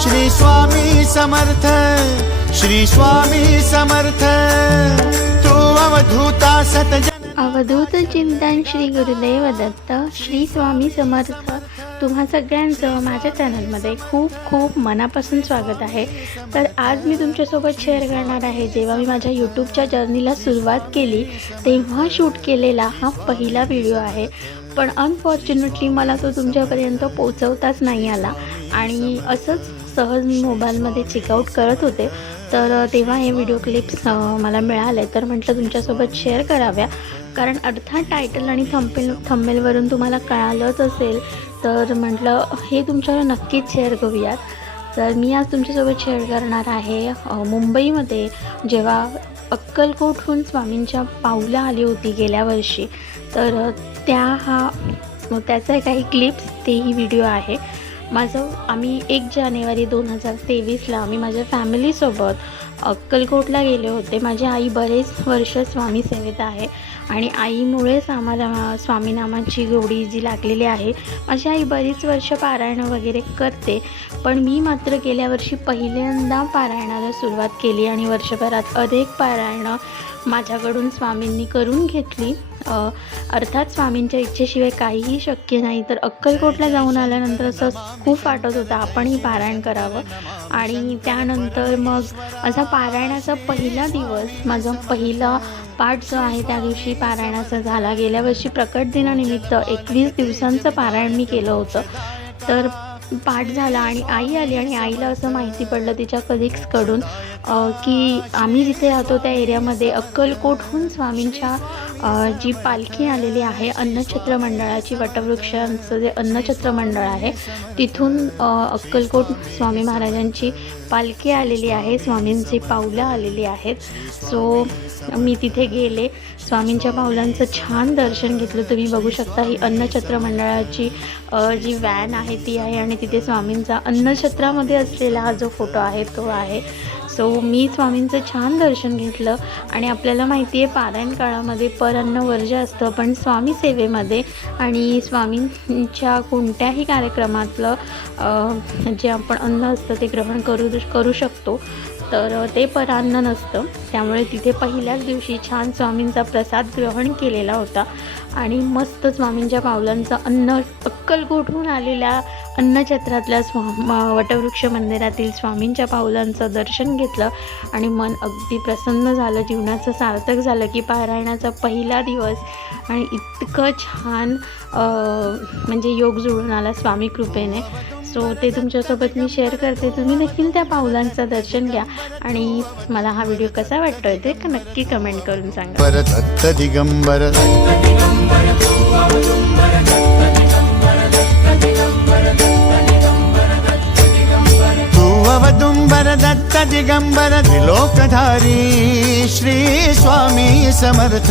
श्री स्वामी समर्थ श्री स्वामी समर्थ। तू अवधूता सतजन। अवधूत चिंतन श्री गुरुदेव दत्त श्री स्वामी समर्थ. तुम्हा सगळ्यांचं माझ्या चॅनलमध्ये खूप खूप मनापासून स्वागत आहे. तर आज मी तुमच्यासोबत शेअर करणार आहे. जेव्हा मी माझ्या यूट्यूबच्या जर्नीला सुरुवात केली तेव्हा शूट केलेला हा पहिला व्हिडिओ आहे. पण अनफॉर्च्युनेटली मला तो तुमच्यापर्यंत पोचवताच नाही आला. आणि असंच सहज मी मोबाईलमध्ये चेकआउट करत होते. तर तेव्हा हे व्हिडिओ क्लिप्स मला मिळाले. तर म्हटलं तुमच्यासोबत शेअर कराव्या. कारण अर्थात टायटल आणि थंपेल थंबेलवरून तुम्हाला कळालंच असेल. तर म्हटलं हे तुमच्यावर नक्कीच शेअर करूयात. तर मी आज तुमच्यासोबत शेअर करणार आहे मुंबईमध्ये. जेव्हा अक्कलकोटहून स्वामींच्या पाऊला आली होती गेल्या वर्षी. तर त्या हा त्याचा काही क्लिप्स तेही व्हिडिओ आहे. माझं आम्ही एक जानेवारी दोन हजार तेवीसला आम्ही माझ्या फॅमिलीसोबत अक्कलकोटला गेले होते. माझी आई बरेच वर्ष स्वामी सेवेत आहे आणि आईमुळेच आम्हाला स्वामीनामांची गोडी जी लागलेली आहे माझी आई बरीच वर्ष पारायणं वगैरे करते. पण मी मात्र गेल्या वर्षी पहिल्यांदा पारायणाला सुरुवात केली आणि वर्षभरात अनेक पारायणं माझ्याकडून स्वामींनी करून घेतली. अर्थात स्वामींच्या इच्छेशिवाय काहीही शक्य नाही. तर अक्कलकोटला जाऊन आल्यानंतर असं खूप वाटत होतं आपणही पारायण करावं. आणि त्यानंतर मग माझा पारायणाचा पहिला दिवस माझा पहिला पाठ जो आहे त्या दिवशी पारायणाचा झाला. गेल्या वर्षी प्रकट दिनानिमित्त एकवीस दिवसांचं पारायण मी केलं होतं. तर पाठ झाला आणि आई आली आणि आईला असं माहिती पडलं तिच्या कलिग्सकडून की आम्ही जिथे राहतो त्या एरियामध्ये अक्कलकोटहून स्वामींच्या जी पालखी आलेली आहे अन्नछत्र मंडळाची वटवृक्षांचं जे अन्नछत्र मंडळ आहे तिथून अक्कलकोट स्वामी महाराजांची पालखी आलेली आहे स्वामींची पावलं आलेली आहेत. सो मी तिथे गेले. स्वामींच्या पावलांचं छान दर्शन घेतलं. तुम्ही बघू शकता ही अन्नछत्र मंडळाची जी व्हॅन आहे ती आहे आणि तिथे स्वामींचा अन्नछत्रामध्ये असलेला हा जो फोटो आहे तो आहे. सो मी स्वामींचं छान दर्शन घेतलं आणि आपल्याला माहिती आहे पारायण काळामध्ये परअन्न वर्ज्य असतं पण स्वामी सेवेमध्ये आणि स्वामींच्या कोणत्याही कार्यक्रमातलं जे आपण अन्न असतं ते ग्रहण करू करू शकतो. तर ते परान्न नसतं. त्यामुळे तिथे पहिल्याच दिवशी छान स्वामींचा प्रसाद ग्रहण केलेला होता. आणि मस्त स्वामींच्या पावलांचं अन्न अक्कलकोटहून आलेल्या अन्नछत्रातल्या स्वा वटवृक्ष मंदिरातील स्वामींच्या पावलांचं दर्शन घेतलं आणि मन अगदी प्रसन्न झालं. जीवनाचं सार्थक झालं की पारायणाचा पहिला दिवस आणि इतकं छान म्हणजे योग जुळून आला स्वामी कृपेने. सो ते तुमच्यासोबत मी शेअर करते तुम्ही देखील त्या पावलांचं दर्शन घ्या. आणि मला हा व्हिडिओ कसा वाटतोय ते नक्की कमेंट करून सांगा. परत दत्त दिगंबर दत्त दिगंबर त्रिलोकधारी श्री स्वामी समर्थ।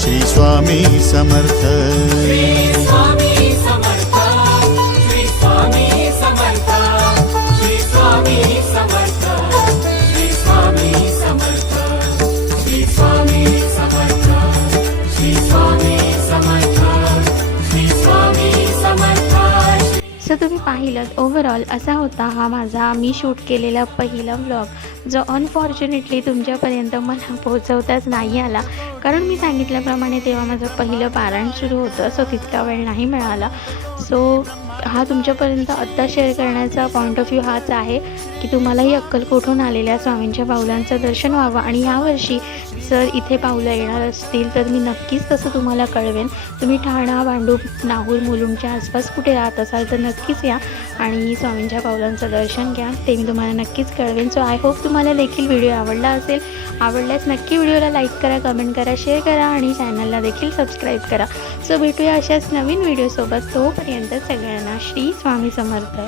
श्री स्वामी समर्थ। तुम्ही पाहिलं ओव्हरऑल असा होता हा माझा मी शूट केलेला पहिला व्लॉग जो अनफॉर्च्युनेटली तुमच्यापर्यंत मला पोहोचवताच नाही आला. कारण मी सांगितल्याप्रमाणे तेव्हा माझं पहिलं पारायण सुरू होतं सो तितका वेळ नाही मिळाला. सो हा तुमच्यापर्यंत आत्ता शेअर करण्याचा पॉईंट ऑफ व्ह्यू हाच आहे की तुम्हालाही अक्कल कुठून आलेल्या स्वामींच्या पावलांचं दर्शन व्हावं. आणि यावर्षी जर इथे पाहुलं येणार असतील तर मी नक्कीच तसं तुम्हाला कळवेन. तुम्ही ठाणा भांडूप नाहूर मुलुंडच्या आसपास कुठे राहत असाल तर नक्कीच या आणि स्वामींच्या पावलांचं दर्शन घ्या. ते मी तुम्हाला नक्कीच कळवेन. सो आय होप तुम्हाला देखील व्हिडिओ आवडला असेल. आवडल्यास नक्की व्हिडिओला लाईक करा कमेंट करा शेअर करा आणि चॅनलला देखील सबस्क्राईब करा. सो भेटूया अशाच नवीन व्हिडिओसोबत तोपर्यंत सगळ्यांना श्री स्वामी समर्थ.